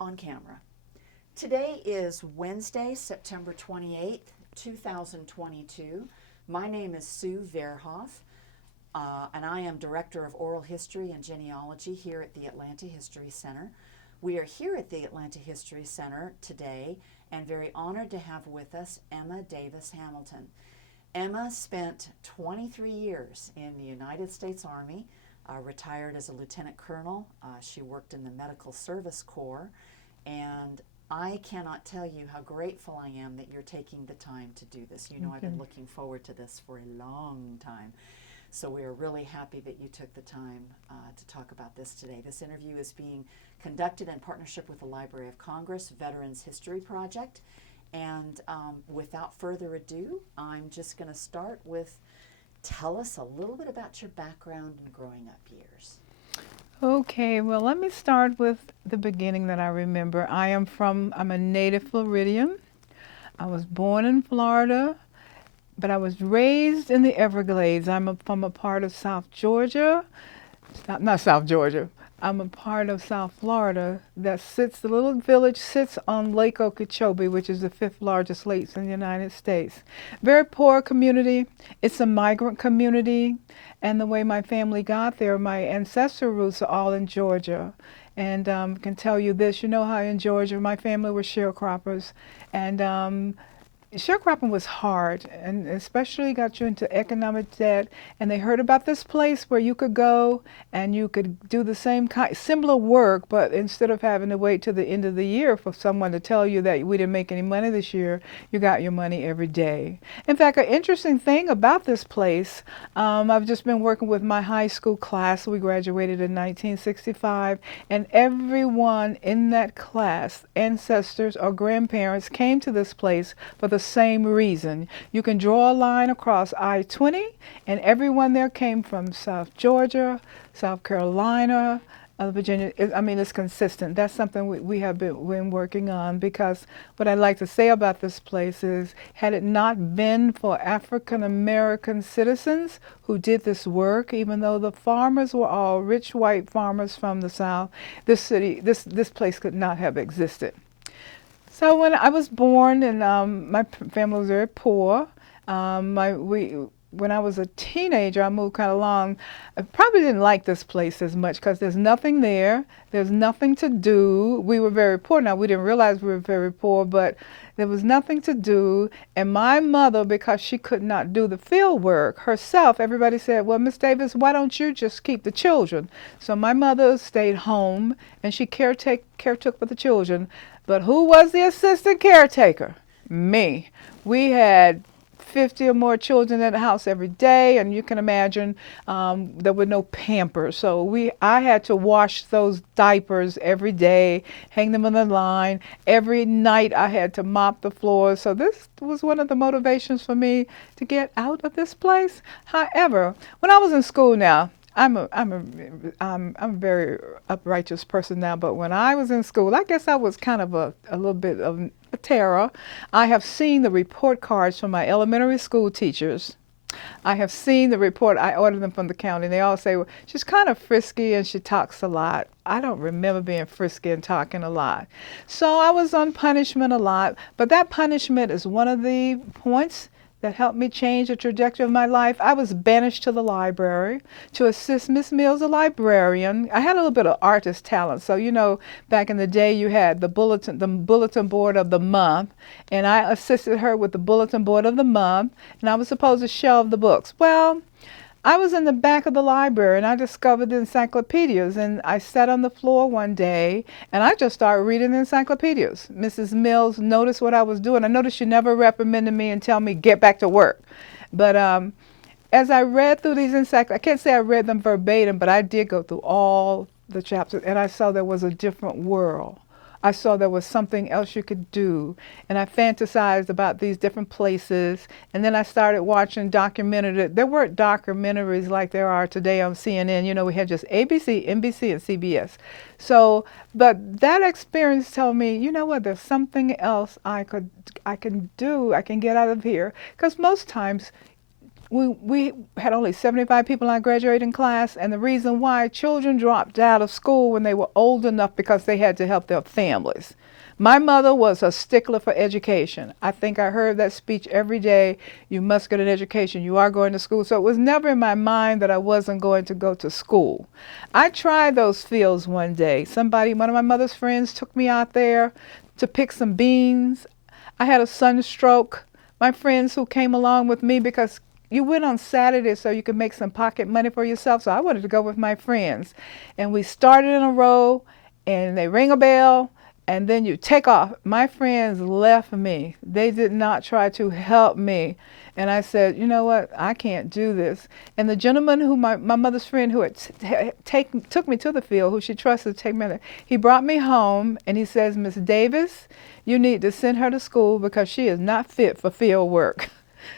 on camera. Today is Wednesday, September 28th, 2022. My name is Sue Verhoff, and I am Director of Oral History and Genealogy here at the Atlanta History Center. We are here at the Atlanta History Center today and very honored to have with us Emma Davis Hamilton. Emma spent 23 years in the United States Army, retired as a lieutenant colonel. She worked in the Medical Service Corps, and I cannot tell you how grateful I am that you're taking the time to do this. You know, I've been looking forward to this for a long time. So we are really happy that you took the time to talk about this today. This interview is being conducted in partnership with the Library of Congress, Veterans History Project. And without further ado, I'm just going to start with, tell us a little bit about your background and growing up years. Okay, well, let me start with the beginning that I remember. I'm a native Floridian. I was born in Florida, but I was raised in the Everglades. I'm from a part of South Georgia, not South Georgia. I'm a part of South Florida that sits, the little village sits on Lake Okeechobee, which is the 5th largest lake in the United States. Very poor community. It's a migrant community. And the way my family got there, my ancestral roots are all in Georgia. And can tell you this, you know how in Georgia, my family were sharecroppers. And sharecropping was hard, and especially got you into economic debt. And they heard about this place where you could go and you could do the similar work, but instead of having to wait to the end of the year for someone to tell you that we didn't make any money this year, you got your money every day. In fact, an interesting thing about this place, I've just been working with my high school class. We graduated in 1965, and everyone in that class, ancestors or grandparents, came to this place for the same reason. You can draw a line across I-20, and everyone there came from South Georgia, South Carolina, Virginia. It's consistent. That's something we have been working on, because what I like to say about this place is, had it not been for African American citizens who did this work, even though the farmers were all rich white farmers from the South, this place could not have existed. So when I was born, and my family was very poor, when I was a teenager, I moved kind of along. I probably didn't like this place as much because there's nothing there. There's nothing to do. We were very poor. Now, we didn't realize we were very poor, but there was nothing to do. And my mother, because she could not do the field work herself, everybody said, well, Miss Davis, why don't you just keep the children? So my mother stayed home, and she caretook for the children. But who was the assistant caretaker? Me. We had 50 or more children in the house every day, and you can imagine there were no Pampers. So I had to wash those diapers every day, hang them on the line. Every night I had to mop the floors. So this was one of the motivations for me to get out of this place. However, when I was in school now, I'm a very uprighteous person now, but when I was in school, I guess I was kind of a little bit of a terror. I have seen the report cards from my elementary school teachers. I have seen the report. I ordered them from the county. They all say, well, she's kind of frisky and she talks a lot. I don't remember being frisky and talking a lot. So I was on punishment a lot, but that punishment is one of the points that helped me change the trajectory of my life. I was banished to the library to assist Miss Mills, the librarian. I had a little bit of artist talent. So, you know, back in the day, you had the bulletin board of the month, and I assisted her with the bulletin board of the month, and I was supposed to shelve the books. Well, I was in the back of the library, and I discovered the encyclopedias, and I sat on the floor one day, and I just started reading the encyclopedias. Mrs. Mills noticed what I was doing. I noticed she never reprimanded me and tell me, get back to work. But as I read through these I can't say I read them verbatim, but I did go through all the chapters, and I saw there was a different world. I saw there was something else you could do, and I fantasized about these different places, and then I started watching documentaries. There weren't documentaries like there are today on CNN. You know, we had just ABC, NBC, and CBS. So, but that experience told me, you know what, there's something else I can do, I can get out of here, because most times we had only 75 people in our graduating class, and the reason why, children dropped out of school when they were old enough because they had to help their families. My mother was a stickler for education. I think I heard that speech every day. You must get an education. You are going to school. So it was never in my mind that I wasn't going to go to school. I tried those fields one day. One of my mother's friends took me out there to pick some beans. I had a sunstroke. My friends who came along with me, because you went on Saturday so you could make some pocket money for yourself, so I wanted to go with my friends. And we started in a row, and they ring a bell, and then you take off. My friends left me. They did not try to help me. And I said, you know what, I can't do this. And the gentleman who, my mother's friend who had took me to the field, who she trusted to take me there, he brought me home, and he says, Miss Davis, you need to send her to school because she is not fit for field work.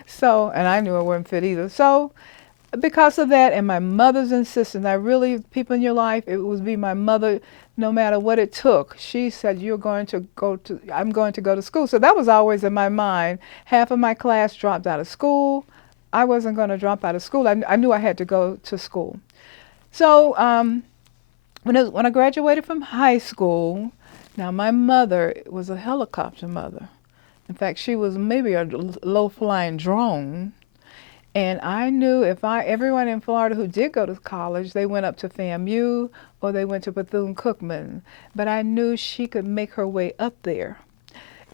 So, and I knew I wasn't fit either. So, because of that and my mother's insistence, people in your life, it would be my mother, no matter what it took. She said, I'm going to go to school. So that was always in my mind. Half of my class dropped out of school. I wasn't going to drop out of school. I knew I had to go to school. So when I graduated from high school, now my mother was a helicopter mother. In fact, she was maybe a low-flying drone. And I knew everyone in Florida who did go to college, they went up to FAMU or they went to Bethune-Cookman. But I knew she could make her way up there.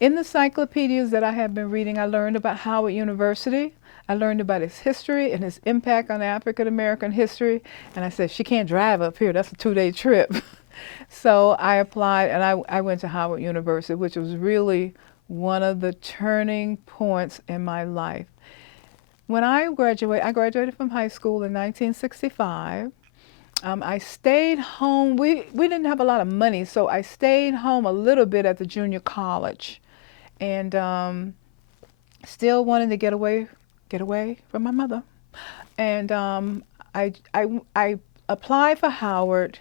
In the encyclopedias that I have been reading, I learned about Howard University. I learned about its history and its impact on African American history. And I said, she can't drive up here. That's a 2-day trip. So I applied, and I went to Howard University, which was really one of the turning points in my life. When I graduated from high school in 1965. I stayed home. We didn't have a lot of money, so I stayed home a little bit at the junior college, and still wanted to get away from my mother. And I applied for Howard,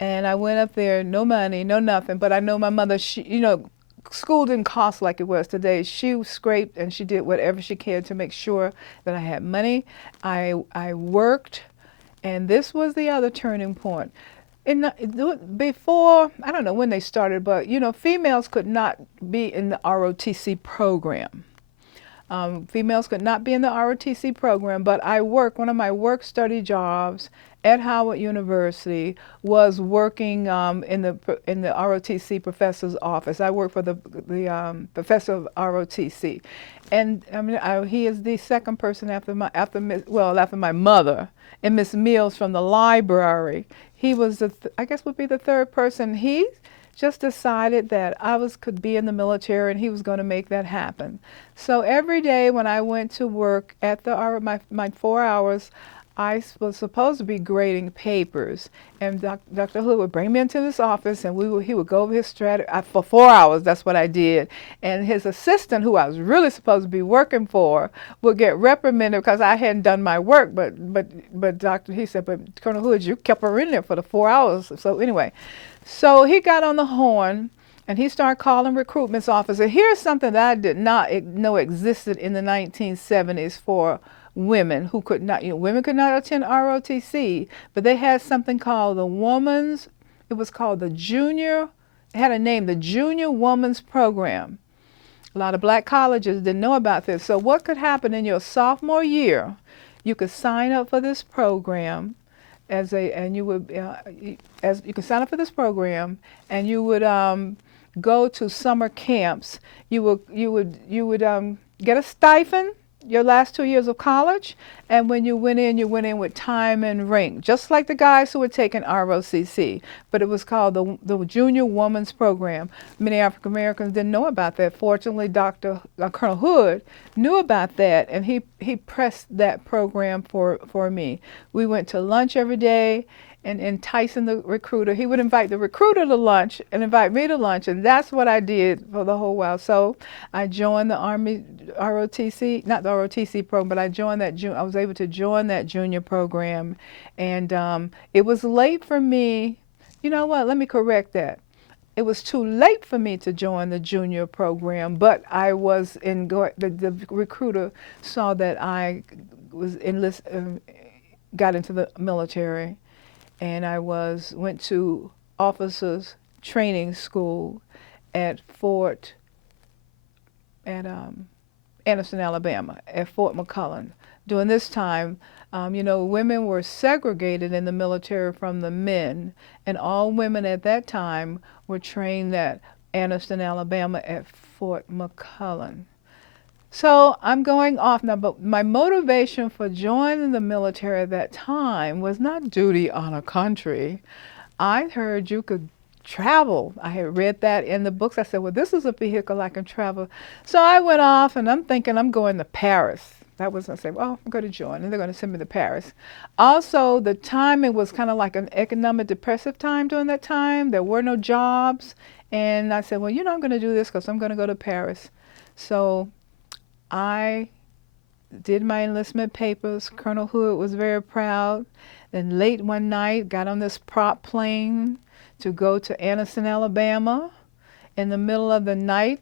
and I went up there, no money, no nothing. But I know my mother. School didn't cost like it was today. She scraped and she did whatever she could to make sure that I had money. I worked, and this was the other turning point. Before, I don't know when they started, but females could not be in the ROTC program. Females could not be in the ROTC program, but one of my work-study jobs at Howard University was working in the ROTC professor's office. I worked for the professor of ROTC, and he is the second person after my mother, and Miss Mills from the library. He was I guess would be the third person. He just decided that could be in the military, and he was going to make that happen. So every day when I went to work at my 4 hours, I was supposed to be grading papers, and Dr. Hood would bring me into this office, and he would go over his strategy for 4 hours. That's what I did. And his assistant, who I was really supposed to be working for, would get reprimanded because I hadn't done my work. But he said, but Colonel Hood, you kept her in there for the 4 hours. So anyway, so he got on the horn, and he started calling recruitment officers. Here's something that I did not know existed in the 1970s for women who could not, women could not attend ROTC, but they had something called it was called it had a name, the Junior Women's Program. A lot of black colleges didn't know about this. So what could happen in your sophomore year, you could sign up for this program you could sign up for this program, and you would go to summer camps. You would get a stipend your last 2 years of college, and when you went in with time and rank, just like the guys who were taking ROTC, but it was called the Junior Women's Program. Many African Americans didn't know about that. Fortunately, Colonel Hood knew about that, and he pressed that program for me. We went to lunch every day, and enticing the recruiter. He would invite the recruiter to lunch and invite me to lunch, and that's what I did for the whole while. So I joined the Army ROTC, not the ROTC program, but I was able to join that junior program, and it was late for me. You know what? Let me correct that. It was too late for me to join the junior program, but the recruiter saw that I got into the military, and I went to officers training school at Anderson, Alabama, at Fort McClellan. During this time, women were segregated in the military from the men, and all women at that time were trained at Anderson, Alabama, at Fort McClellan. So I'm going off now, but my motivation for joining the military at that time was not duty on a country. I heard you could travel. I had read that in the books. I said, well, this is a vehicle I can travel. So I went off, and I'm thinking I'm going to Paris. That was, I said, well, I'm going to join, and they're going to send me to Paris. Also, the timing was kind of like an economic depressive time during that time. There were no jobs. And I said, well, I'm going to do this because I'm going to go to Paris. So I did my enlistment papers. Colonel Hood was very proud. Then late one night, got on this prop plane to go to Anderson, Alabama in the middle of the night.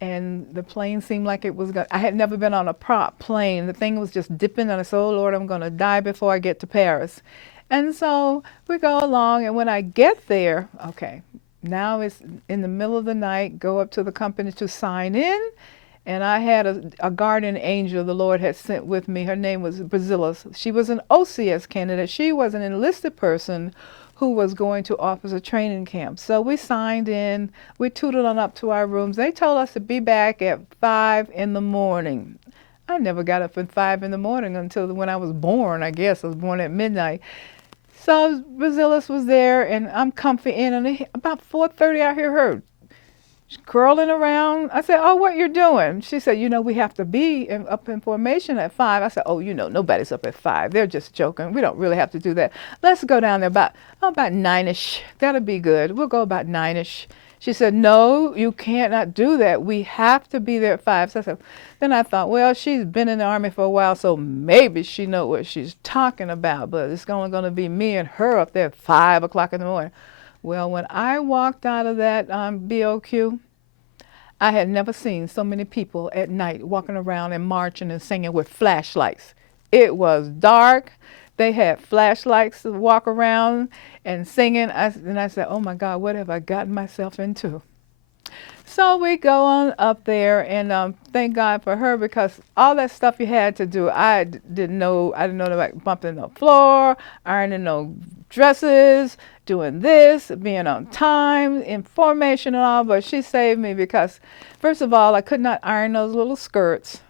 And the plane seemed like it was going to, I had never been on a prop plane. The thing was just dipping, and I said, oh, Lord, I'm going to die before I get to Paris. And so we go along, and when I get there, okay, now it's in the middle of the night, go up to the company to sign in. And I had a guardian angel the Lord had sent with me. Her name was Brazilius. She was an OCS candidate. She was an enlisted person who was going to officer training camp. So we signed in. We tootled on up to our rooms. They told us to be back at 5 in the morning. I never got up at 5 in the morning until when I was born, I guess. I was born at midnight. So Brazilius was there, and I'm comfy in. And about 4:30, I hear her curling around. I said, oh, what you're doing? She said, we have to be up in formation at 5. I said, oh, nobody's up at 5. They're just joking. We don't really have to do that. Let's go down there about 9-ish. That'll be good. We'll go about 9-ish. She said, no, you cannot do that. We have to be there at 5. So then I thought, well, she's been in the Army for a while, so maybe she knows what she's talking about, but it's only going to be me and her up there at 5 o'clock in the morning. Well, when I walked out of that BOQ, I had never seen so many people at night walking around and marching and singing with flashlights. It was dark. They had flashlights to walk around and singing. And I said, oh, my God, what have I gotten myself into? So we go on up there, and thank God for her, because all that stuff you had to do, I didn't know about bumping the floor, ironing no dresses, doing this, being on time, in formation and all. But she saved me because, first of all, I could not iron those little skirts,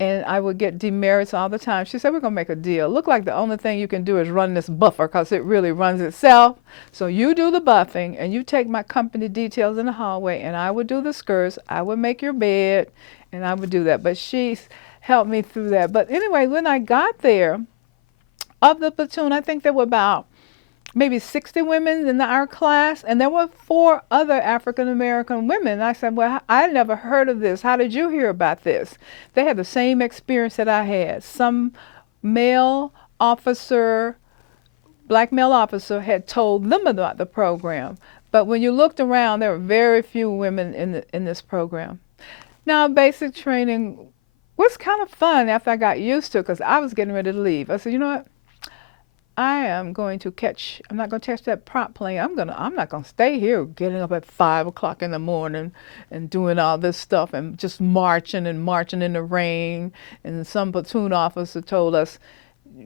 and I would get demerits all the time. She said, we're going to make a deal. Look like the only thing you can do is run this buffer, because it really runs itself. So you do the buffing, and you take my company details in the hallway, and I would do the skirts. I would make your bed, and I would do that. But she helped me through that. But anyway, when I got there, of the platoon, I think there were about maybe 60 women in our class, and there were 4 other African-American women. I said, well, I never heard of this. How did you hear about this? They had the same experience that I had. Some male officer, black male officer, had told them about the program. But when you looked around, there were very few women in this program. Now, basic training was kind of fun after I got used to it, because I was getting ready to leave. I said, you know what? I'm not going to catch that prop plane. I'm not going to stay here getting up at 5 o'clock in the morning and doing all this stuff and just marching in the rain. And some platoon officer told us,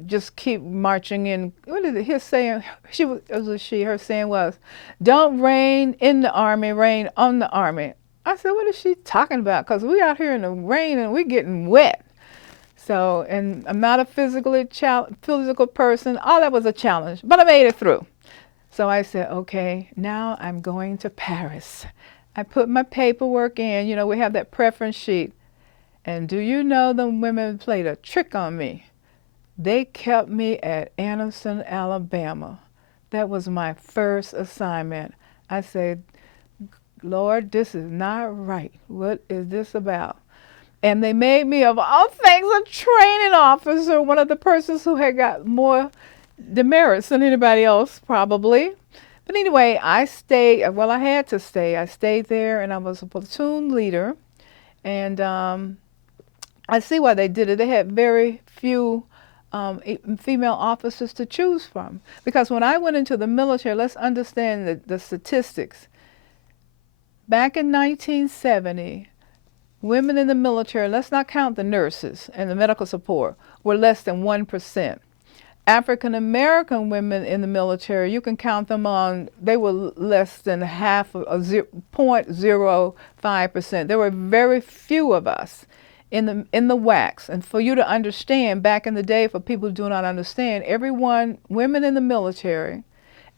just keep marching in. What is it? His saying, her saying was, don't rain in the Army, rain on the Army. I said, what is she talking about? Because we out here in the rain and we're getting wet. So, and I'm not a physical person. All that was a challenge, but I made it through. So I said, okay, now I'm going to Paris. I put my paperwork in. We have that preference sheet. And do you know the women played a trick on me? They kept me at Anderson, Alabama. That was my first assignment. I said, Lord, this is not right. What is this about? And they made me, of all things, a training officer, one of the persons who had got more demerits than anybody else, probably. But anyway, I stayed. Well, I had to stay. I stayed there, and I was a platoon leader. And I see why they did it. They had very few female officers to choose from. Because when I went into the military, let's understand the statistics. Back in 1970, women in the military, let's not count the nurses and the medical support, were less than 1%. African American women in the military, you can count them on, they were less than half of 0.05%. There were very few of us in the WACs. And for you to understand, back in the day, for people who do not understand, women in the military,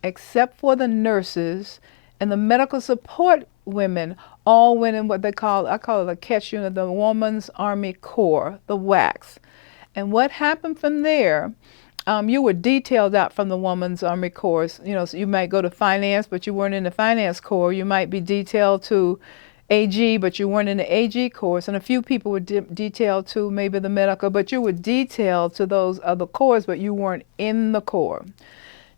except for the nurses and the medical support women, all went in what I call it a catch unit, the Women's Army Corps, the WACs. And what happened from there, you were detailed out from the Women's Army Corps. You know, so you might go to finance, but you weren't in the finance corps. You might be detailed to AG, but you weren't in the AG course. And a few people were detailed to maybe the medical, but you were detailed to those other corps, but you weren't in the corps.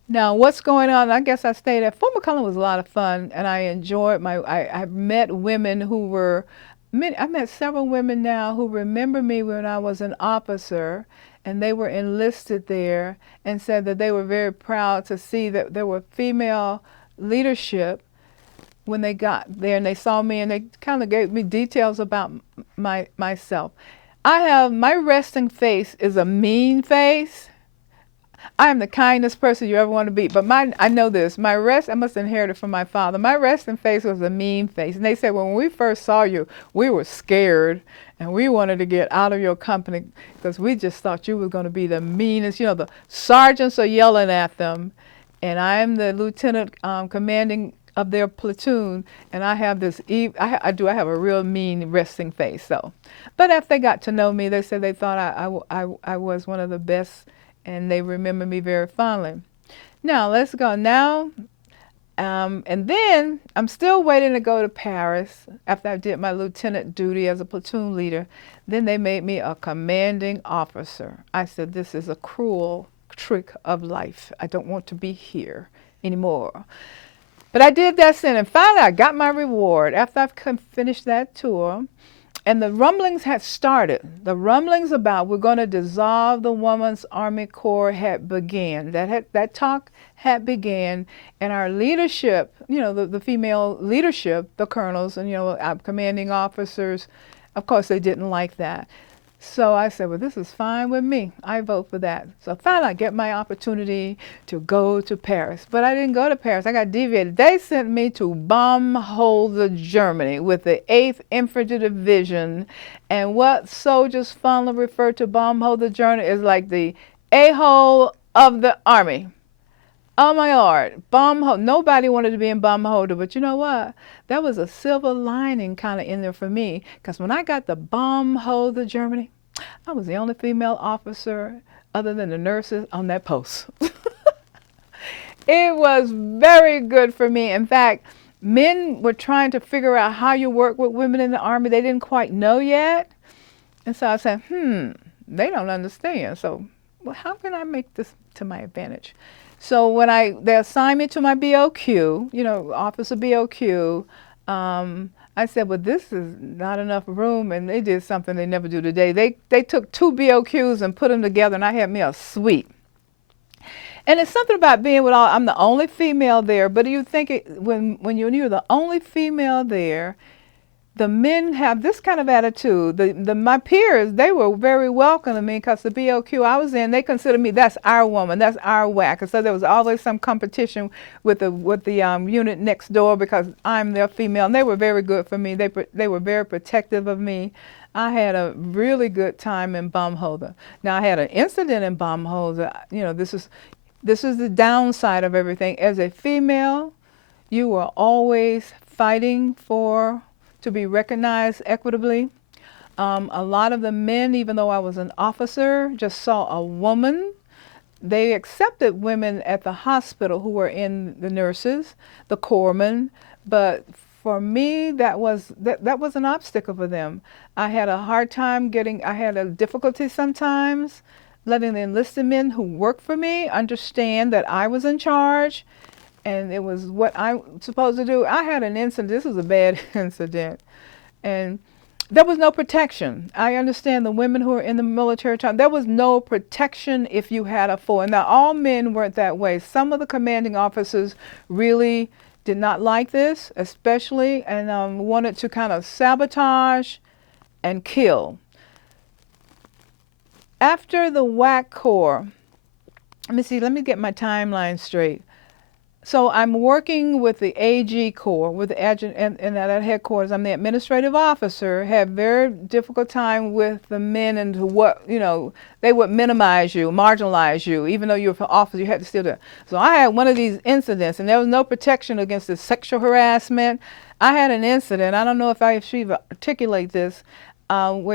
Now, what's going on? I guess I stayed at Fort McClellan. Was a lot of fun, and I enjoyed I met women who were, I met several women now who remember me when I was an officer, and they were enlisted there, and said that they were very proud to see that there were female leadership when they got there, and they saw me, and they kind of gave me details about myself. My resting face is a mean face. I am the kindest person you ever want to be, but I know this, I must inherit it from my father. My resting face was a mean face. And they said, well, when we first saw you, we were scared and we wanted to get out of your company because we just thought you were going to be the meanest. You know, the sergeants are yelling at them, and I'm the lieutenant commanding of their platoon, and I have this, I have a real mean resting face. So, but after they got to know me, they said they thought I was one of the best, and they remember me very fondly. Now, let's go now. And then I'm still waiting to go to Paris after I did my lieutenant duty as a platoon leader. Then they made me a commanding officer. I said, this is a cruel trick of life. I don't want to be here anymore. But I did that sin, and finally I got my reward after I finished that tour. And the rumblings had started. The rumblings about we're going to dissolve the Women's Army Corps had began. That talk had began, and our leadership, you know, the female leadership, the colonels and, you know, our commanding officers, of course they didn't like that. So I said, well, this is fine with me. I vote for that. So finally I get my opportunity to go to Paris. But I didn't go to Paris. I got deviated. They sent me to Baumholder, Germany with the 8th Infantry Division. And what soldiers fondly refer to Baumholder, Germany is like the a-hole of the Army. Oh my Lord, Baumholder. Nobody wanted to be in Baumholder, but you know what? That was a silver lining kind of in there for me, because when I got to Baumholder, Germany, I was the only female officer other than the nurses on that post. It was very good for me. In fact, men were trying to figure out how you work with women in the Army. They didn't quite know yet. And so I said, they don't understand. So, well, how can I make this to my advantage? So when they assigned me to my BOQ, you know, Officer BOQ, I said, well, this is not enough room, and they did something they never do today. They took 2 BOQs and put them together, and I had me a suite. And it's something about being with I'm the only female there, but you think when you're the only female there, the men have this kind of attitude. My peers, they were very welcome to me because the BOQ I was in, they considered me, that's our woman, that's our WAC. And so there was always some competition with the unit next door because I'm their female. And they were very good for me. They were very protective of me. I had a really good time in Baumholder. Now, I had an incident in Baumholder. You know, this is the downside of everything. As a female, you were always fighting to be recognized equitably. A lot of the men, even though I was an officer, just saw a woman. They accepted women at the hospital who were in the nurses, the corpsmen, but for me, that was an obstacle for them. I had a hard time I had a difficulty sometimes letting the enlisted men who worked for me understand that I was in charge and it was what I'm supposed to do. I had an incident. This was a bad incident. And there was no protection. I understand the women who are in the military time, there was no protection if you had a four. Now, all men weren't that way. Some of the commanding officers really did not like this, especially, and wanted to kind of sabotage and kill. After the WAC Corps, let me get my timeline straight. So I'm working with the AG Corps, with the adjutant, and at headquarters, I'm the administrative officer, had very difficult time with the men and what, they would minimize you, marginalize you, even though you were from office, you had to still do it. So I had one of these incidents, and there was no protection against the sexual harassment. I had an incident, I don't know if I should articulate this, and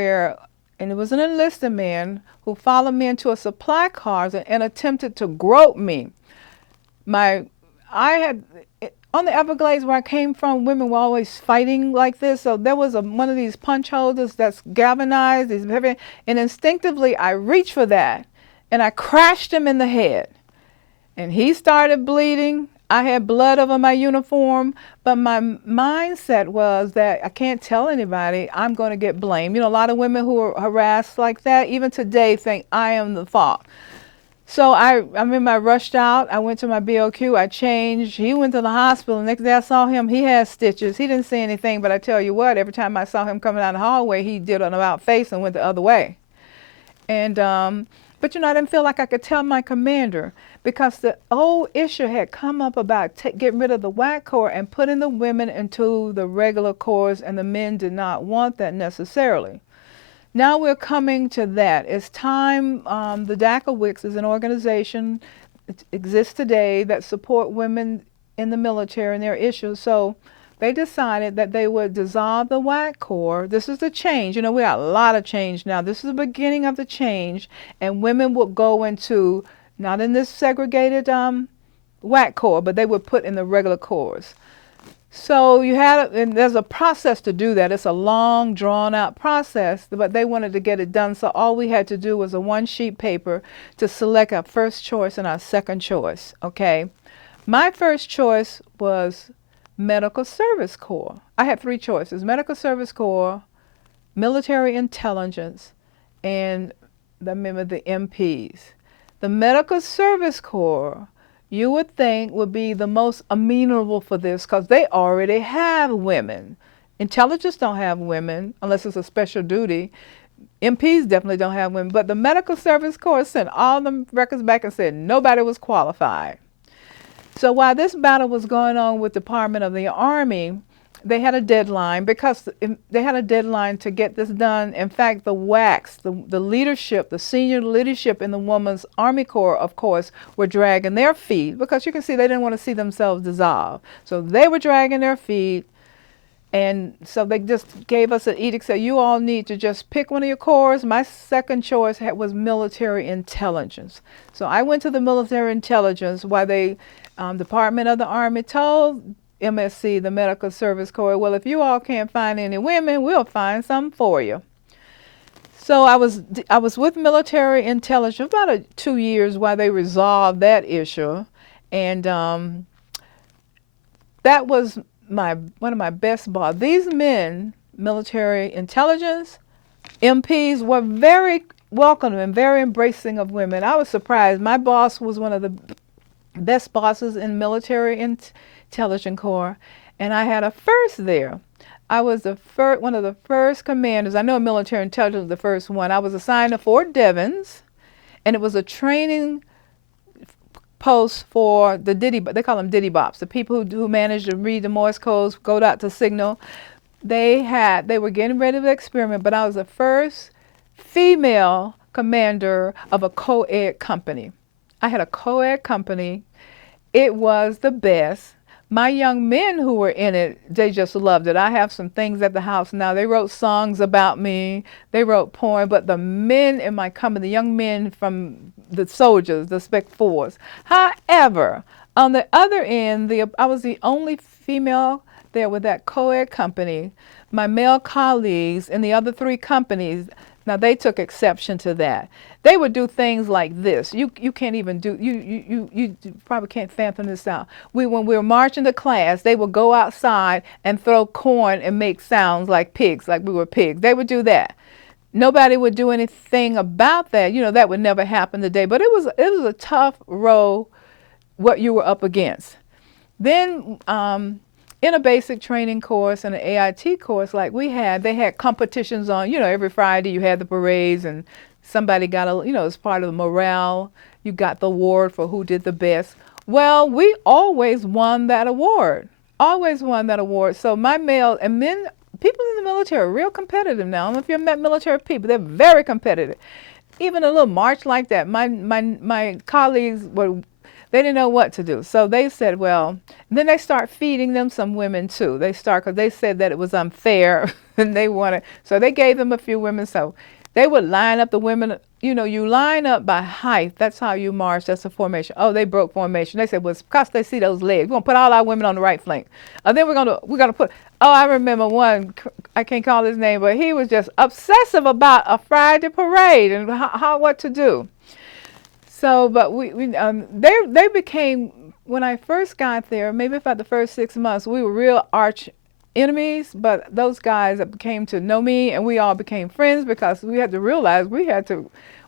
it was an enlisted man who followed me into a supply car and attempted to grope me. On the Everglades where I came from, women were always fighting like this. So there was one of these punch holders that's galvanized, and instinctively I reached for that, and I crashed him in the head. And he started bleeding. I had blood over my uniform, but my mindset was that I can't tell anybody, I'm going to get blamed. A lot of women who are harassed like that, even today, think I am the fault. So I remember I rushed out. I went to my BOQ. I changed. He went to the hospital. The next day I saw him. He had stitches. He didn't say anything, but I tell you what, every time I saw him coming down the hallway, he did an about face and went the other way. And but I didn't feel like I could tell my commander, because the old issue had come up about getting rid of the WAC Corps and putting the women into the regular corps, and the men did not want that necessarily. Now we're coming to that. It's time. The WACs is an organization that exists today that support women in the military and their issues. So they decided that they would dissolve the WAC Corps. This is the change. We got a lot of change now. This is the beginning of the change, and women will go into, not in this segregated WAC Corps, but they were put in the regular corps. So and there's a process to do that. It's a long, drawn-out process, but they wanted to get it done. So all we had to do was a one-sheet paper to select our first choice and our second choice. Okay, my first choice was Medical Service Corps. I had three choices: Medical Service Corps, Military Intelligence, and the MPs. The Medical Service Corps, you would think, would be the most amenable for this, because they already have women. Intelligence don't have women unless it's a special duty. MPs definitely don't have women. But the Medical Service Corps sent all the records back and said nobody was qualified. So while this battle was going on with the Department of the Army, they had a deadline, because they had a deadline to get this done. In fact, the WACs, the leadership, the senior leadership in the Women's Army Corps, of course, were dragging their feet, because you can see they didn't want to see themselves dissolve. So they were dragging their feet, and so they just gave us an edict, said you all need to just pick one of your corps. My second choice was Military Intelligence. So I went to the Military Intelligence, while the Department of the Army told MSC, the Medical Service Corps, well, if you all can't find any women, we'll find some for you. So I was with Military Intelligence about 2 years while they resolved that issue, and that was one of my best bosses. These men, Military Intelligence, MPs, were very welcoming and very embracing of women. I was surprised. My boss was one of the best bosses in Military Intelligence Corps, and I had a first there. I was one of the first commanders. I know Military Intelligence was the first one. I was assigned to Fort Devens, and it was a training post for the they call them Diddy Bops, the people who managed to read the Morse codes, go out to signal. They were getting ready to experiment, but I was the first female commander of a co-ed company. I had a co-ed company. It was the best. My young men who were in it, they just loved it. I have some things at the house now. They wrote songs about me. They wrote poems, but the men in my company, the young men from the soldiers, the Spec Force. However, on the other end, I was the only female there with that co-ed company. My male colleagues in the other three companies, Now they took exception to that. They would do things like this. You can't even do, you probably can't fathom this out. When we were marching to class, they would go outside and throw corn and make sounds like pigs, like we were pigs. They would do that. Nobody would do anything about that. You know, that would never happen today. But it was a tough row what you were up against. Then in a basic training course and an AIT course like we had, they had competitions on, you know, every Friday you had the parades and somebody got a, you know, as part of the morale, you got the award for who did the best. Well, we always won that award. Always won that award. So my male and men, people in the military are real competitive now. I don't know if you've met military people. They're very competitive. Even a little march like that, my colleagues were, they didn't know what to do. So they said, well, then they start feeding them some women too. Because they said that it was unfair and they wanted, so they gave them a few women. So they would line up the women, you know, you line up by height. That's how you march. That's a formation. Oh, they broke formation. They said, well, it's because they see those legs. We're going to put all our women on the right flank. And then we're going to put, oh, I remember one, I can't call his name, but he was just obsessive about a Friday parade and what to do. So, but they became, when I first got there, maybe about the first 6 months, we were real arch enemies, but those guys came to know me and we all became friends because we had to realize we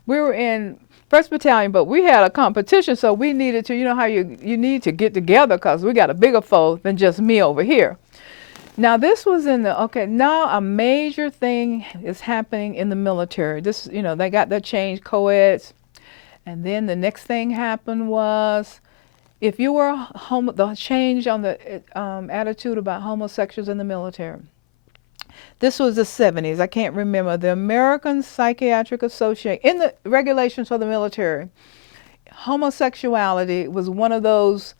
were in 1st Battalion, but we had a competition, so we needed to, you know how you need to get together because we got a bigger foe than just me over here. Now this was now a major thing is happening in the military. This, you know, they got that change, co-eds. And then the next thing happened was, if you were the change on the attitude about homosexuals in the military. This was the 70s. I can't remember. The American Psychiatric Association, in the regulations for the military, homosexuality was one of those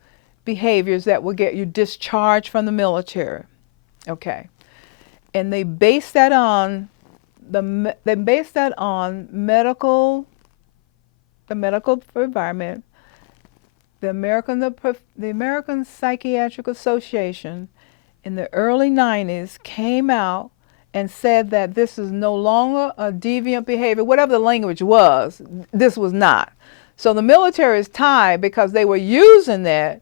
behaviors that would get you discharged from the military. Okay. And they based that on the medical environment. The American Psychiatric Association in the early 90s came out and said that this is no longer a deviant behavior. Whatever the language was, this was not. So the military is tied because they were using that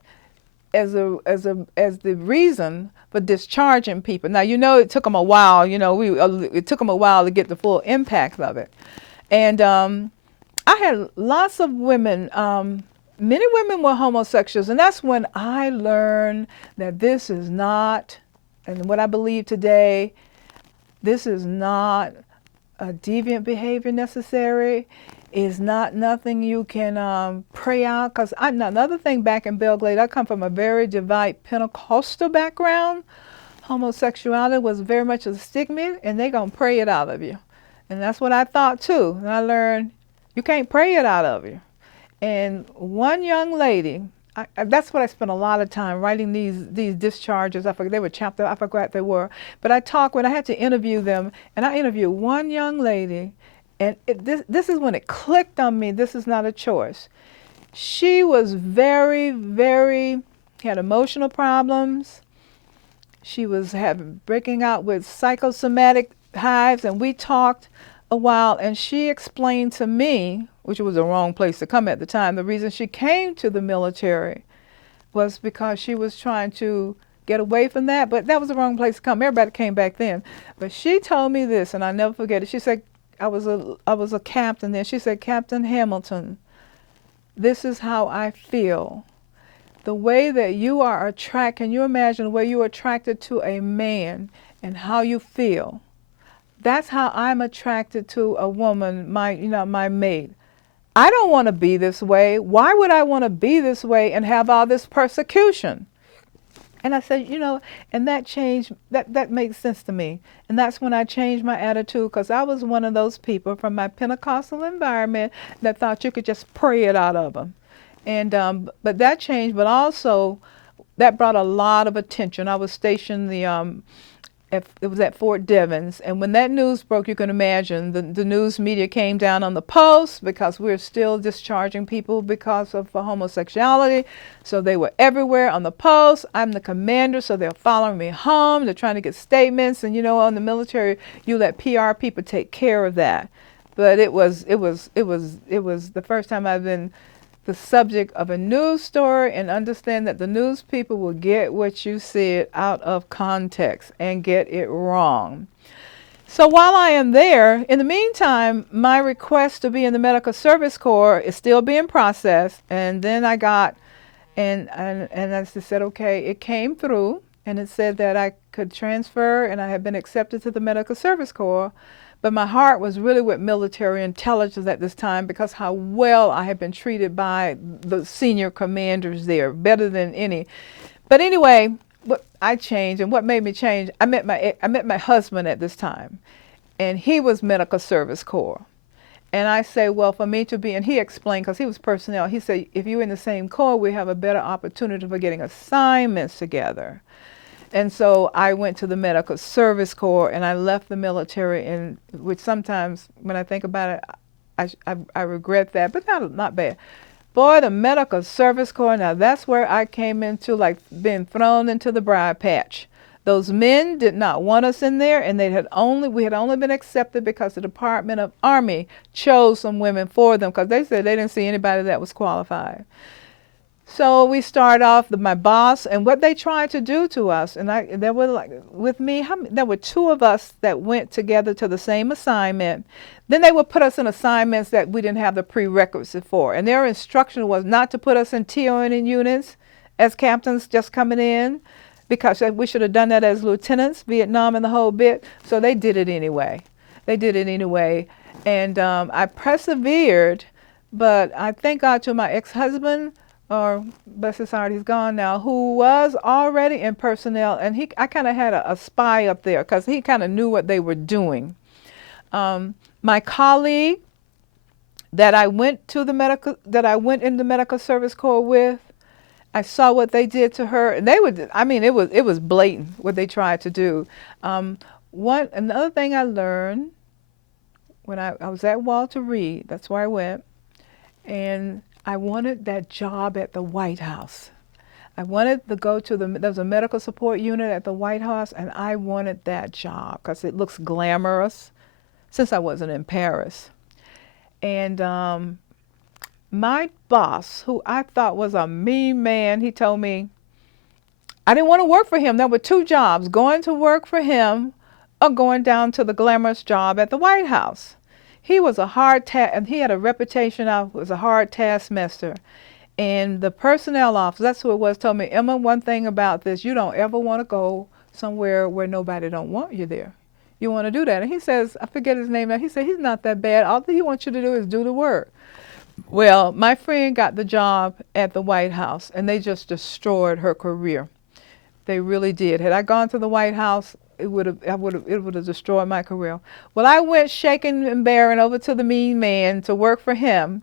as the reason for discharging people. Now, you know, it took them a while. You know, it took them a while to get the full impact of it. And I had lots of women. Many women were homosexuals, and that's when I learned that this is not, and what I believe today, this is not a deviant behavior necessary. Is not nothing you can pray out. Because another thing, back in Belle Glade, I come from a very devout Pentecostal background. Homosexuality was very much a stigma, and they're going to pray it out of you. And that's what I thought too. And I learned you can't pray it out of you. And one young lady, that's what I spent a lot of time writing these discharges. I forget they were chapter. I forgot what they were. But when I had to interview them, and I interviewed one young lady, and this is when it clicked on me. This is not a choice. She was had emotional problems. She was breaking out with psychosomatic hives, and we talked a while, and she explained to me, which was the wrong place to come at the time, the reason she came to the military was because she was trying to get away from that, but that was the wrong place to come. Everybody came back then. But she told me this, and I never forget it. She said, I was a captain then. She said, Captain Hamilton, this is how I feel. The way that you are attracted, can you imagine the way you are attracted to a man and how you feel? That's how I'm attracted to a woman, my mate. I don't want to be this way. Why would I want to be this way and have all this persecution? And I said, and that changed, that makes sense to me. And that's when I changed my attitude, because I was one of those people from my Pentecostal environment that thought you could just pray it out of them. And but that changed, but also that brought a lot of attention. I was stationed it was at Fort Devens, and when that news broke, you can imagine the news media came down on the post because we're still discharging people because of homosexuality. So they were everywhere on the post. I'm the commander, so they're following me home. They're trying to get statements, and on the military, you let PR people take care of that. But it was the first time I've been the subject of a news story, and understand that the news people will get what you said out of context and get it wrong. So while I am there, in the meantime, my request to be in the Medical Service Corps is still being processed. And then I got, and I just said, okay, it came through, and it said that I could transfer, and I had been accepted to the Medical Service Corps. But my heart was really with military intelligence at this time, because how well I had been treated by the senior commanders there, better than any. But anyway, what I changed, and what made me change, I met my husband at this time, and he was Medical Service Corps. And I say, well, for me to be, and he explained, because he was personnel, he said, if you're in the same corps, we have a better opportunity for getting assignments together. And so I went to the Medical Service Corps, and I left the military, and which sometimes when I think about it, I regret that, but not bad. Boy, the Medical Service Corps, now that's where I came into, like being thrown into the briar patch. Those men did not want us in there, and we had only been accepted because the Department of Army chose some women for them, because they said they didn't see anybody that was qualified. So we start off, my boss, and what they tried to do to us, and there were like, with me, there were 2 of us that went together to the same assignment. Then they would put us in assignments that we didn't have the prerequisite for. And their instruction was not to put us in TON units as captains just coming in, because we should have done that as lieutenants, Vietnam and the whole bit. So they did it anyway. And I persevered, but I thank God to my ex-husband, or bless his heart, he's gone now, who was already in personnel, and I kind of had a spy up there, because he kind of knew what they were doing. My colleague that I went in the Medical Service Corps with, I saw what they did to her, and it was blatant what they tried to do. Another thing I learned when I was at Walter Reed, that's where I went, and I wanted that job at the White House. I wanted to go to there was a medical support unit at the White House, and I wanted that job because it looks glamorous, since I wasn't in Paris. And my boss, who I thought was a mean man, he told me I didn't want to work for him. There were 2 jobs, going to work for him or going down to the glamorous job at the White House. He was a and he had a reputation of was a hard taskmaster. And the personnel officer, that's who it was, told me, Emma, one thing about this, you don't ever want to go somewhere where nobody don't want you there. You want to do that. And he says, I forget his name now, he said, he's not that bad. All he wants you to do is do the work. Well, my friend got the job at the White House, and they just destroyed her career. They really did. Had I gone to the White House, it would have destroyed my career. Well, I went shaking and bearing over to the mean man to work for him.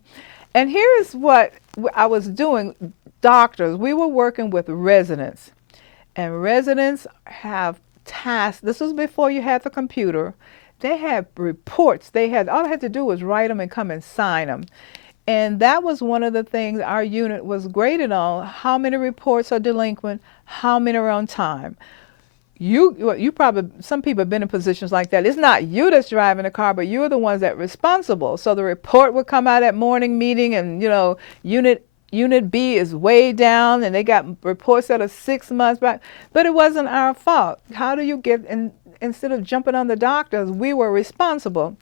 And here's what I was doing. Doctors, we were working with residents. And residents have tasks. This was before you had the computer. They had reports. All I had to do was write them and come and sign them. And that was one of the things our unit was graded on. How many reports are delinquent? How many are on time? You probably, some people have been in positions like that. It's not you that's driving the car, but you're the ones that are responsible. So the report would come out at morning meeting, and Unit B is way down, and they got reports that are 6 months back. But it wasn't our fault. How do you instead of jumping on the doctors, we were responsible.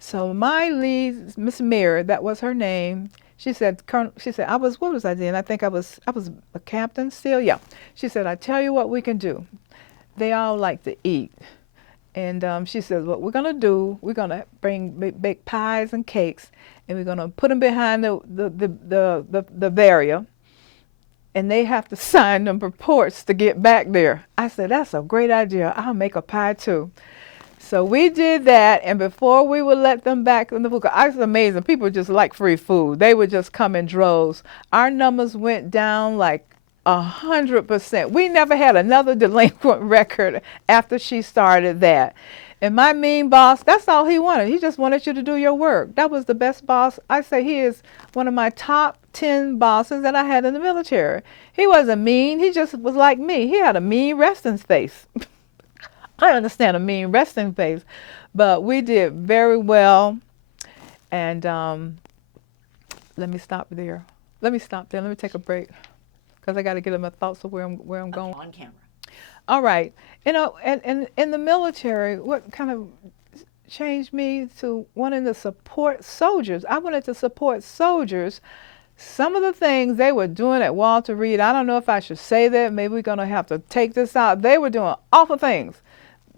So my lead, Miss Mary, that was her name. She said, what was I doing? I think I was a captain still. Yeah. She said, I tell you what we can do. They all like to eat. And she says, what we're going to do, we're going to bake pies and cakes, and we're going to put them behind the barrier, and they have to sign them reports to get back there. I said, that's a great idea. I'll make a pie too. So we did that, and before we would let them back in the book, I was amazing. People just like free food. They would just come in droves. Our numbers went down like 100%. We never had another delinquent record after she started that. And my mean boss, that's all he wanted. He just wanted you to do your work. That was the best boss. I say he is one of my top 10 bosses that I had in the military. He wasn't mean. He just was like me. He had a mean resting face. I understand a mean resting face, but we did very well. And let me stop there. Let me take a break because I got to get my thoughts of where I'm going. On camera. All right. And in the military, what kind of changed me to wanting to support soldiers? I wanted to support soldiers. Some of the things they were doing at Walter Reed, I don't know if I should say that. Maybe we're going to have to take this out. They were doing awful things.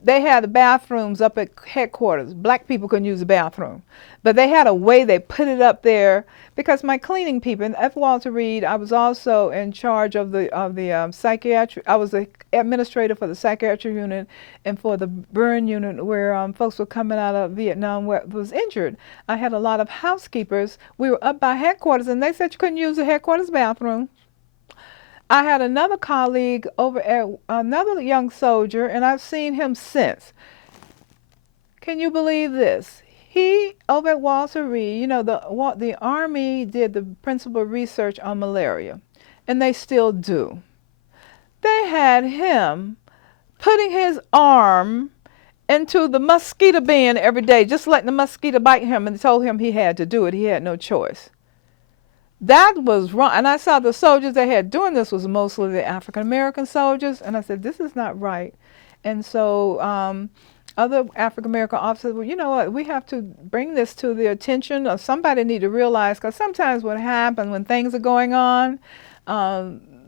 They had the bathrooms up at headquarters. Black people couldn't use the bathroom. But they had a way they put it up there because my cleaning people, at Walter Reed, I was also in charge of the psychiatry. I was the administrator for the psychiatry unit and for the burn unit where folks were coming out of Vietnam where was injured. I had a lot of housekeepers. We were up by headquarters and they said you couldn't use the headquarters bathroom. I had another colleague over at another young soldier, and I've seen him since. Can you believe this? He, over at Walter Reed, you know, the Army did the principal research on malaria, and they still do. They had him putting his arm into the mosquito bin every day, just letting the mosquito bite him, and told him he had to do it. He had no choice. That was wrong. And I saw the soldiers they had doing this was mostly the African-American soldiers. And I said, this is not right. And so other African-American officers, well, you know what, we have to bring this to the attention of somebody need to realize, because sometimes what happens when things are going on,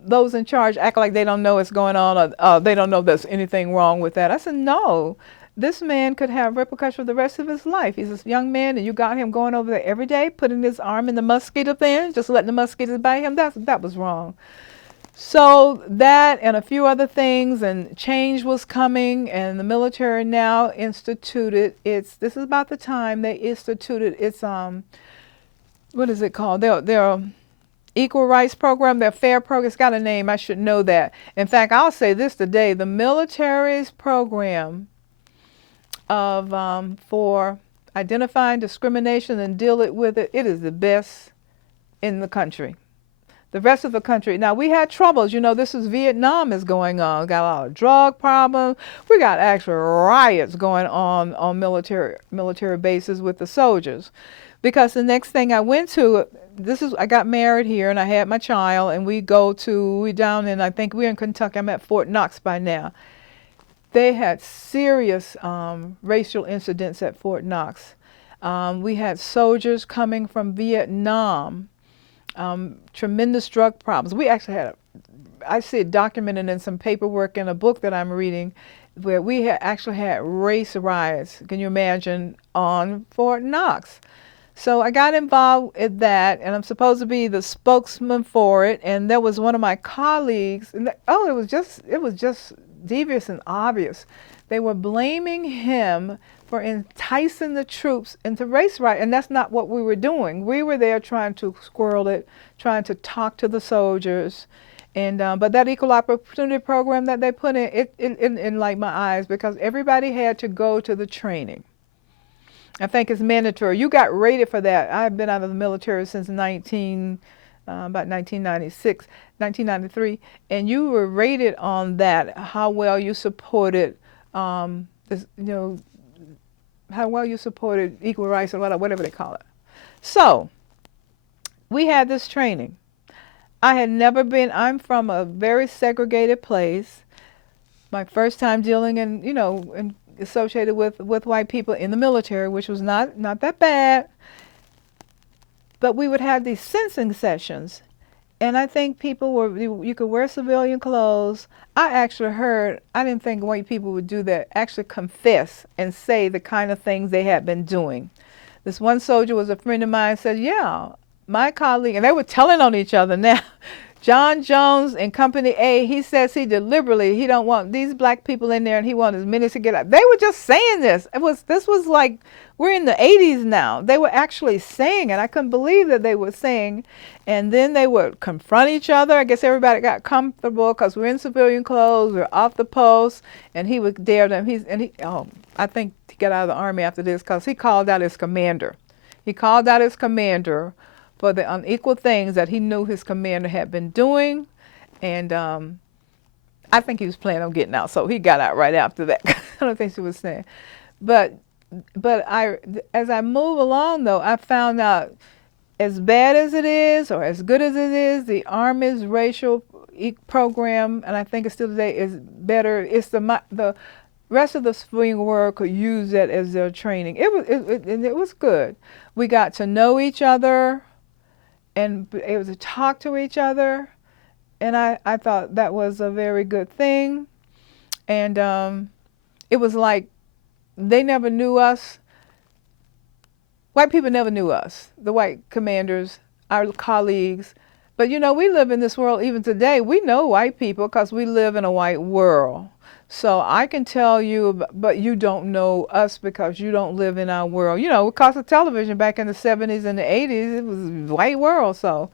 those in charge act like they don't know what's going on or they don't know there's anything wrong with that. I said, no. This man could have repercussions for the rest of his life. He's a young man, and you got him going over there every day, putting his arm in the mosquito bin, just letting the mosquitoes bite him. That was wrong. So that and a few other things, and change was coming, and the military now instituted this is about the time they instituted its what is it called? Their equal rights program, their fair program. It's got a name. I should know that. In fact, I'll say this today: the military's program of for identifying discrimination and deal with it, it is the best in the country. The rest of the country, now we had troubles, you know, this is Vietnam is going on, got a lot of drug problems, we got actual riots going on military bases with the soldiers. Because the next thing I went to, I got married here and I had my child, and we down in, I think we're in Kentucky, I'm at Fort Knox by now. They had serious racial incidents at Fort Knox. We had soldiers coming from Vietnam, tremendous drug problems. We actually had, I see it documented in some paperwork in a book that I'm reading, where we actually had race riots, can you imagine, on Fort Knox. So I got involved in that, and I'm supposed to be the spokesman for it, and there was one of my colleagues, and it was just devious and obvious. They were blaming him for enticing the troops into race riot, and that's not what we were doing. We were there trying to squirrel it, trying to talk to the soldiers, and but that equal opportunity program that they put in, it enlightened my eyes, because everybody had to go to the training. I think it's mandatory. You got rated for that. I've been out of the military since about 1993, and you were rated on that, how well you supported, how well you supported equal rights or whatever they call it. So we had this training. I'm from a very segregated place. My first time dealing in, associated with white people in the military, which was not that bad. But we would have these sensing sessions, and I think you could wear civilian clothes. I didn't think white people would do that, actually confess and say the kind of things they had been doing. This one soldier was a friend of mine, said, yeah, my colleague, and they were telling on each other now, John Jones in Company A, he says he don't want these black people in there, and he wants as many as he get out. They were just saying this. This was like, we're in the 80s now. They were actually saying it. I couldn't believe that they were saying. And then they would confront each other. I guess everybody got comfortable because we're in civilian clothes, we're off the post, and he would dare them. I think he got out of the Army after this because he called out his commander. He called out his commander for the unequal things that he knew his commander had been doing. And I think he was planning on getting out, so he got out right after that. I don't think she was saying. But as I move along, though, I found out, as bad as it is, or as good as it is, the Army's racial program, and I think it's still today, is better. It's the rest of the civilian world could use that as their training. It was good. We got to know each other and be able to talk to each other, and I thought that was a very good thing. And it was like they never knew us. White people never knew us, the white commanders, our colleagues. But you know, we live in this world even today. We know white people because we live in a white world. So I can tell you, but you don't know us because you don't live in our world. You know, because of television back in the 70s and the 80s, it was a white world. So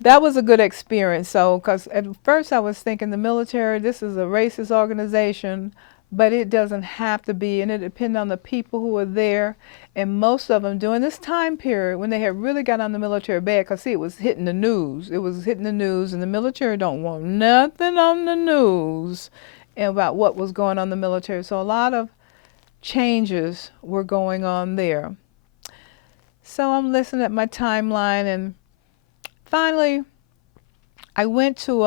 that was a good experience. So, because at first I was thinking the military, this is a racist organization, but it doesn't have to be, and it depends on the people who are there. And most of them during this time period when they had really got on the military bad, because see, it was hitting the news. It was hitting the news, and the military don't want nothing on the news about what was going on in the military. So a lot of changes were going on there. So I'm listening at my timeline, and finally I went to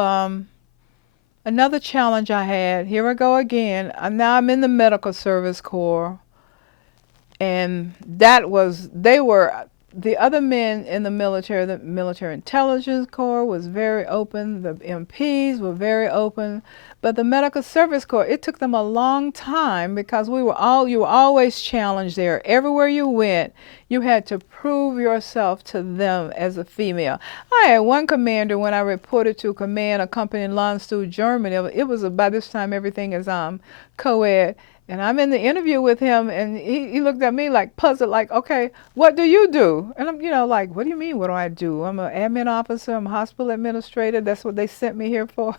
another challenge I had. Here I go again. Now I'm in the medical service corps, and the other men in the military intelligence corps was very open. The MPs were very open, but the medical service corps, it took them a long time because you were always challenged there. Everywhere you went, you had to prove yourself to them as a female. I had one commander when I reported to command a company in Landstuhl, Germany. It was by this time everything is co-ed. And I'm in the interview with him, and he looked at me like puzzled, like, okay, what do you do? And I'm, like, what do you mean, what do I do? I'm an admin officer, I'm a hospital administrator. That's what they sent me here for.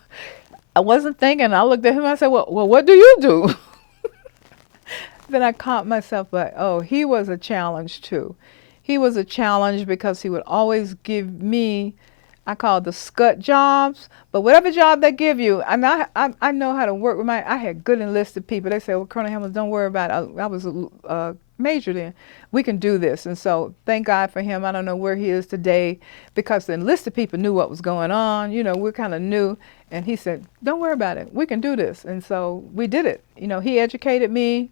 I wasn't thinking. I looked at him, I said, well, what do you do? Then I caught myself, but, oh, he was a challenge too. He was a challenge because he would always give me, I call it the scut jobs, but whatever job they give you, I know how to work with I had good enlisted people. They said, well, Colonel Hamilton, don't worry about it. I was a major then. We can do this. And so thank God for him. I don't know where he is today because the enlisted people knew what was going on. We're kind of new. And he said, don't worry about it. We can do this. And so we did it. He educated me.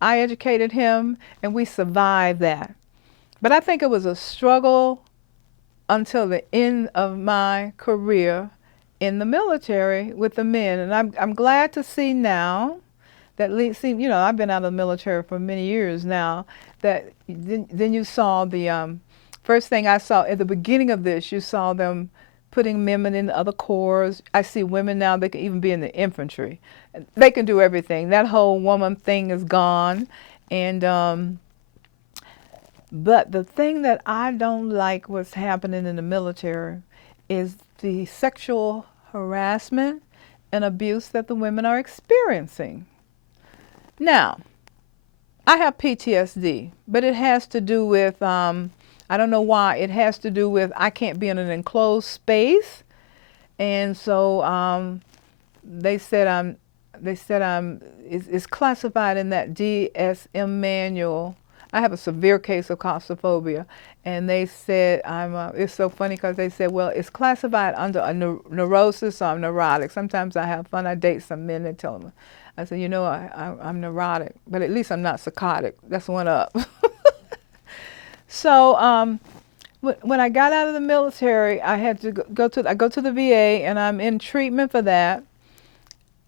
I educated him, and we survived that. But I think it was a struggle until the end of my career in the military with the men. And I'm glad to see now that, I've been out of the military for many years now, that then you saw the first thing I saw at the beginning of this, you saw them putting women in other corps. I see women now, they can even be in the infantry. They can do everything. That whole woman thing is gone. And but the thing that I don't like what's happening in the military is the sexual harassment and abuse that the women are experiencing. Now, I have PTSD, but it has to do with, I don't know why, it has to do with I can't be in an enclosed space. And so they said it's classified in that DSM manual. I have a severe case of claustrophobia, and they said it's so funny because they said, well, it's classified under a neurosis, or I'm neurotic. Sometimes I have fun. I date some men that tell them, I said, I'm neurotic, but at least I'm not psychotic. That's one up. So when I got out of the military, I had to go to the VA, and I'm in treatment for that.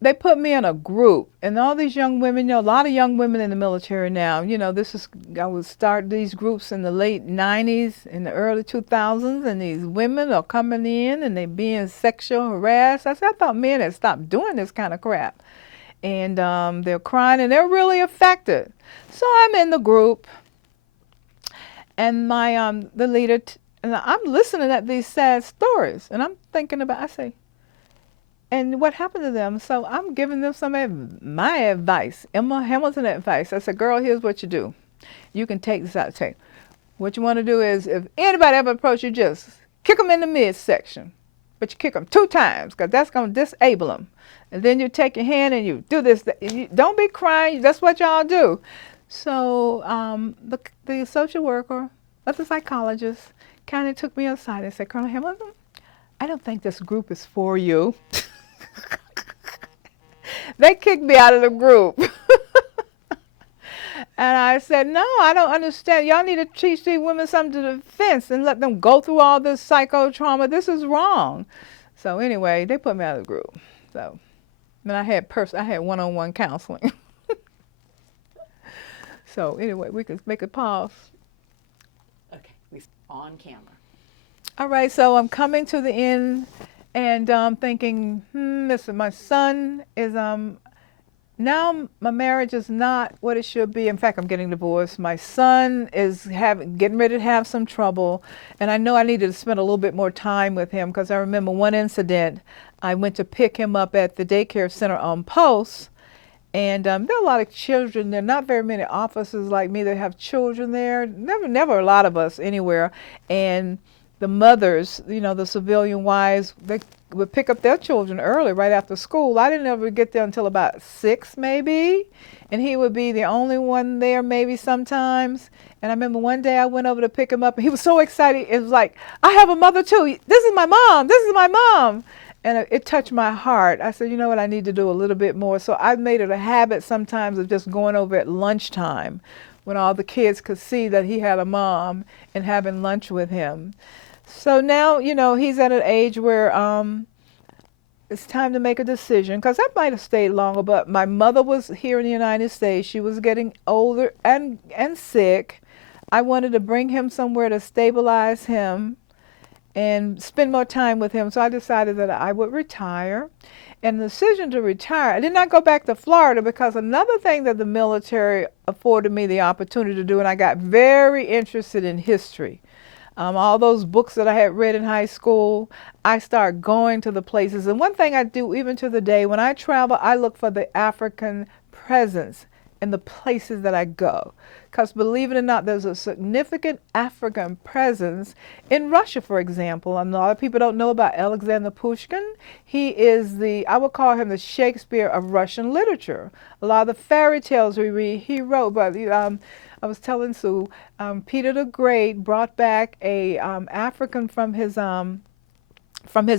they put me in a group, and all these young women, a lot of young women in the military now, I would start these groups in the late 90s, in the early 2000s, and these women are coming in and they being sexual harassed. I said, I thought men had stopped doing this kind of crap. And they're crying and they're really affected. So I'm in the group, and the leader, and I'm listening at these sad stories, and I'm thinking about, I say, and what happened to them? So I'm giving them some of my advice, Emma Hamilton advice. I said, girl, here's what you do. You can take this out. Take what you want to do is, if anybody ever approach you, just kick them in the midsection, but you kick them 2 times, because that's going to disable them. And then you take your hand and you do this. Don't be crying. That's what y'all do. So the social worker, the psychologist, kind of took me aside and said, Colonel Hamilton, I don't think this group is for you. They kicked me out of the group. And I said, no, I don't understand. Y'all need to teach these women something to defense and let them go through all this psycho trauma. This is wrong. So anyway, they put me out of the group. So then I had one-on-one counseling. So anyway, we can make a pause. Okay, we're on camera. All right, so I'm coming to the end, and I'm thinking, listen, my son is, now my marriage is not what it should be. In fact, I'm getting divorced. My son is getting ready to have some trouble, and I know I needed to spend a little bit more time with him, because I remember one incident. I went to pick him up at the daycare center on post, and there are a lot of children there. Not very many officers like me that have children there. Never a lot of us anywhere. And the mothers, the civilian wives, they would pick up their children early, right after school. I didn't ever get there until about 6 maybe, and he would be the only one there maybe sometimes. And I remember one day I went over to pick him up, and he was so excited. It was like, I have a mother too. This is my mom. This is my mom. And it touched my heart. I said, you know what, I need to do a little bit more. So I made it a habit sometimes of just going over at lunchtime when all the kids could see that he had a mom, and having lunch with him. So now, he's at an age where it's time to make a decision, because I might have stayed longer, but my mother was here in the United States. She was getting older and sick. I wanted to bring him somewhere to stabilize him and spend more time with him. So I decided that I would retire. And the decision to retire, I did not go back to Florida, because another thing that the military afforded me the opportunity to do, and I got very interested in history. All those books that I had read in high school, I started going to the places. And one thing I do even to the day, when I travel, I look for the African presence in the places that I go. Because believe it or not, there's a significant African presence in Russia, for example. And a lot of people don't know about Alexander Pushkin. He is I would call him the Shakespeare of Russian literature. A lot of the fairy tales we read, he wrote. But I was telling Sue, Peter the Great brought back a African from his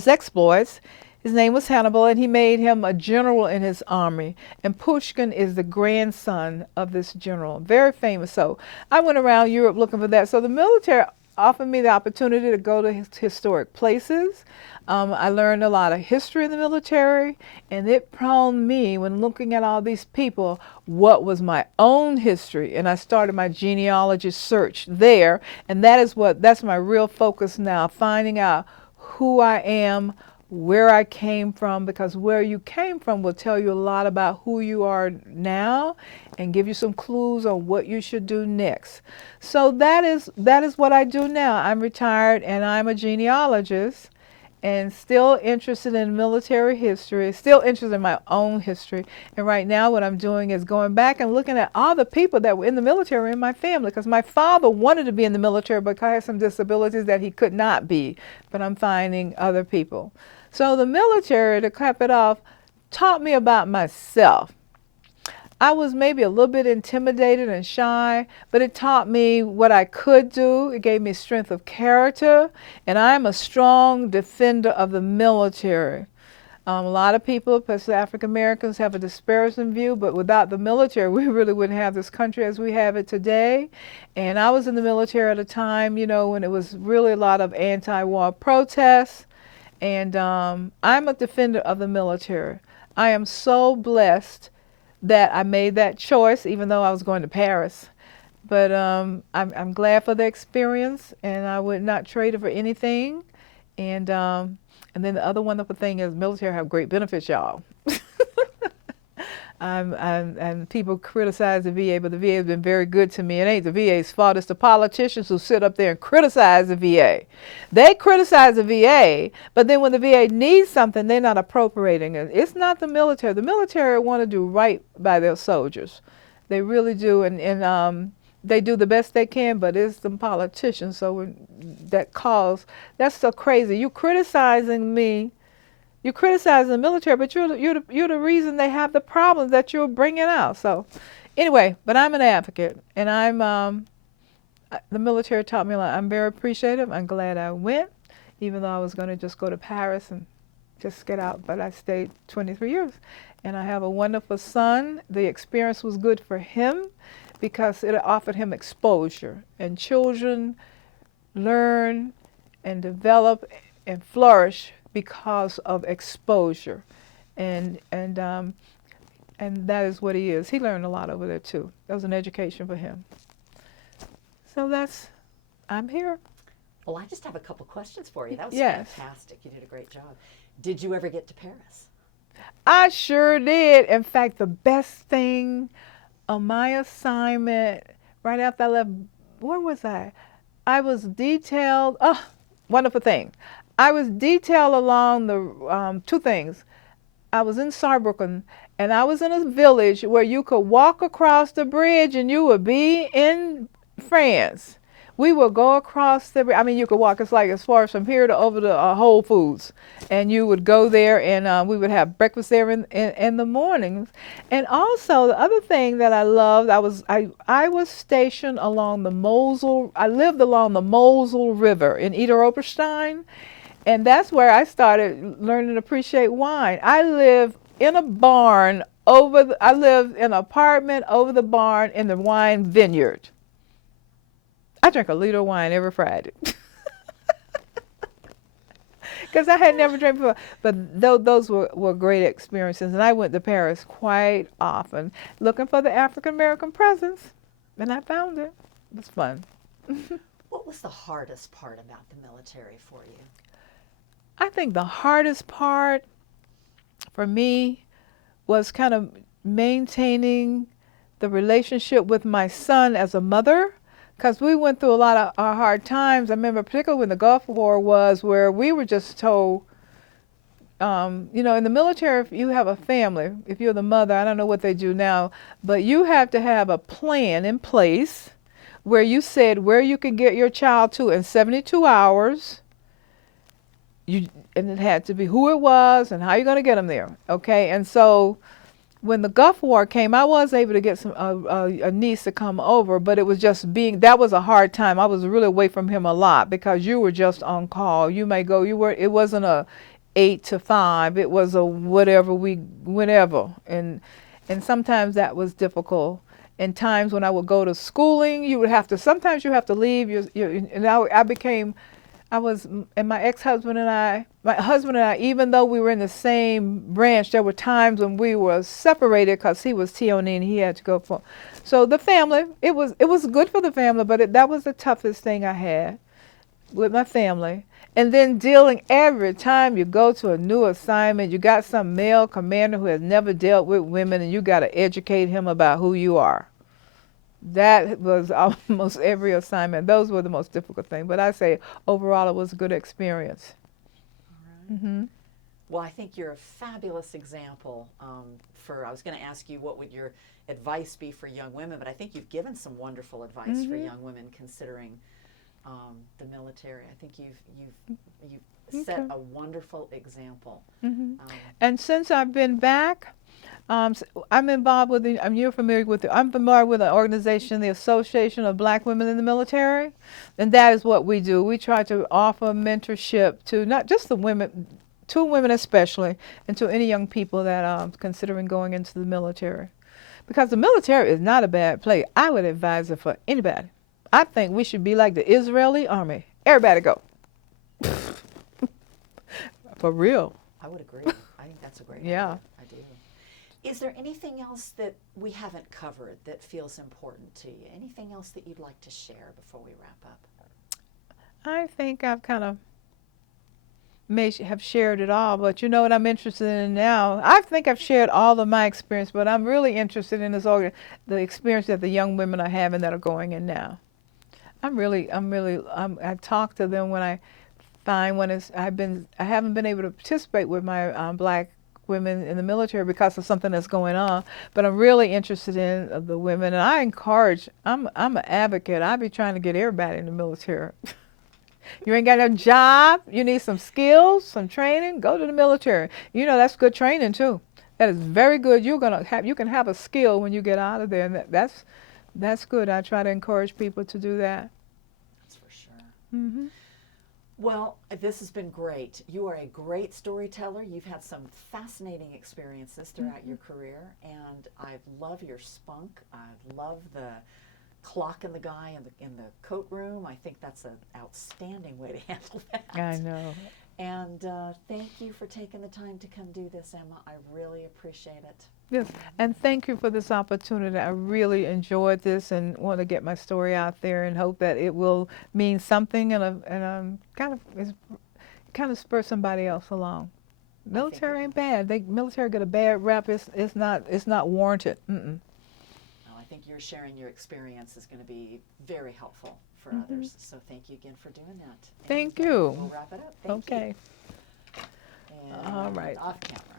exploits. His name was Hannibal, and he made him a general in his army. And Pushkin is the grandson of this general, very famous. So I went around Europe looking for that. So the military offered me the opportunity to go to historic places. I learned a lot of history in the military, and it prompted me, when looking at all these people, what was my own history. And I started my genealogy search there, and that's my real focus now, finding out who I am, where I came from, because where you came from will tell you a lot about who you are now and give you some clues on what you should do next. So that is what I do now. I'm retired, and I'm a genealogist, and still interested in military history, still interested in my own history. And right now what I'm doing is going back and looking at all the people that were in the military in my family, because my father wanted to be in the military, but I had some disabilities that he could not be. But I'm finding other people. So the military, to cap it off, taught me about myself. I was maybe a little bit intimidated and shy, but it taught me what I could do. It gave me strength of character, and I'm a strong defender of the military. A lot of people, especially African Americans, have a disparaging view, but without the military, we really wouldn't have this country as we have it today. And I was in the military at a time, when it was really a lot of anti-war protests. And I'm a defender of the military. I am so blessed that I made that choice, even though I was going to Paris. But I'm glad for the experience, and I would not trade it for anything. And then the other wonderful thing is military have great benefits, y'all. And people criticize the VA, but the VA has been very good to me. It ain't the VA's fault. It's the politicians who sit up there and criticize the VA. They criticize the VA, but then when the VA needs something, they're not appropriating it. It's not the military. The military want to do right by their soldiers. They really do, and they do the best they can, but it's the politicians. So that's so crazy. You criticizing me. You criticize the military, but you're the reason they have the problems that you're bringing out. So, anyway, but I'm an advocate, and the military taught me a lot. I'm very appreciative. I'm glad I went, even though I was going to just go to Paris and just get out. But I stayed 23 years, and I have a wonderful son. The experience was good for him because it offered him exposure, and children learn and develop and flourish because of exposure, and that is what he is. He learned a lot over there too. That was an education for him. So I'm here. Well, I just have a couple questions for you. That was Yes. fantastic. You did a great job. Did you ever get to Paris? I sure did. In fact, the best thing on my assignment, right after I left, where was I? I was detailed. Oh, wonderful thing. I was detailed along the two things. I was in Saarbrücken, and I was in a village where you could walk across the bridge and you would be in France. We would go across the bridge. I mean, you could walk. It's like as far as from here to over to Whole Foods, and you would go there, and we would have breakfast there in the mornings. And also the other thing that I loved, I was stationed along the Mosel. I lived along the Mosel River in Idar-Oberstein. And that's where I started learning to appreciate wine. I lived in a barn I lived in an apartment over the barn in the wine vineyard. I drank a liter of wine every Friday. Because I had never drank before. But those were great experiences. And I went to Paris quite often looking for the African American presence. And I found it. It was fun. What was the hardest part about the military for you? I think the hardest part for me was kind of maintaining the relationship with my son as a mother, because we went through a lot of hard times. I remember particularly when the Gulf War was, where we were just told, in the military, if you have a family, if you're the mother, I don't know what they do now, but you have to have a plan in place where you said where you can get your child to in 72 hours. And it had to be who it was and how you're going to get them there, okay? And so when the Gulf War came, I was able to get a niece to come over, but it was just that was a hard time. I was really away from him a lot because you were just on call. You may go, it wasn't a 8 to 5, it was a whenever. And sometimes that was difficult. In times when I would go to schooling, sometimes you have to leave, and my ex-husband and I, even though we were in the same branch, there were times when we were separated because he was TON and he had to go for. So the family, it was good for the family, but that was the toughest thing I had with my family. And then dealing every time you go to a new assignment, you got some male commander who has never dealt with women, and you got to educate him about who you are. That was almost every assignment. Those were the most difficult things. But I say overall it was a good experience. All right. Mm-hmm. Well, I think you're a fabulous example I was going to ask you what would your advice be for young women, but I think you've given some wonderful advice for young women considering the military. I think you've set a wonderful example. Mm-hmm. And since I've been back, I'm involved with I'm familiar with an organization, the Association of Black Women in the Military, and that is what we do. We try to offer mentorship to not just the women, to women especially, and to any young people that are considering going into the military. Because the military is not a bad place. I would advise it for anybody. I think we should be like the Israeli army. Everybody go. For real. I would agree. I think that's a great Yeah. idea. Is there anything else that we haven't covered that feels important to you? Anything else that you'd like to share before we wrap up? I think I've kind of have shared it all, but you know what I'm interested in now? I think I've shared all of my experience, but I'm really interested in the experience that the young women are having that are going in now. I talk to them when I find when I haven't been able to participate with my black women in the military because of something that's going on, but I'm really interested in the women, and I encourage. I'm an advocate. I be trying to get everybody in the military. You ain't got a job, you need some skills, some training, go to the military. You know, that's good training too. That is very good. You can have a skill when you get out of there, and that's good. I try to encourage people to do that. That's for sure. Mm-hmm. Well, this has been great. You are a great storyteller. You've had some fascinating experiences throughout your career, and I love your spunk. I love the clocking the guy in the coat room. I think that's an outstanding way to handle that. I know. And thank you for taking the time to come do this, Emma. I really appreciate it. Yes, and thank you for this opportunity. I really enjoyed this and want to get my story out there and hope that it will mean something and kind of spur somebody else along. Military ain't bad. Military get a bad rap. It's not warranted. Mm-mm. Well, I think you're sharing your experience is going to be very helpful for Mm-hmm. others. So thank you again for doing that. Thank And, you. We'll wrap it up. Thank you. Okay. And All right. off camera.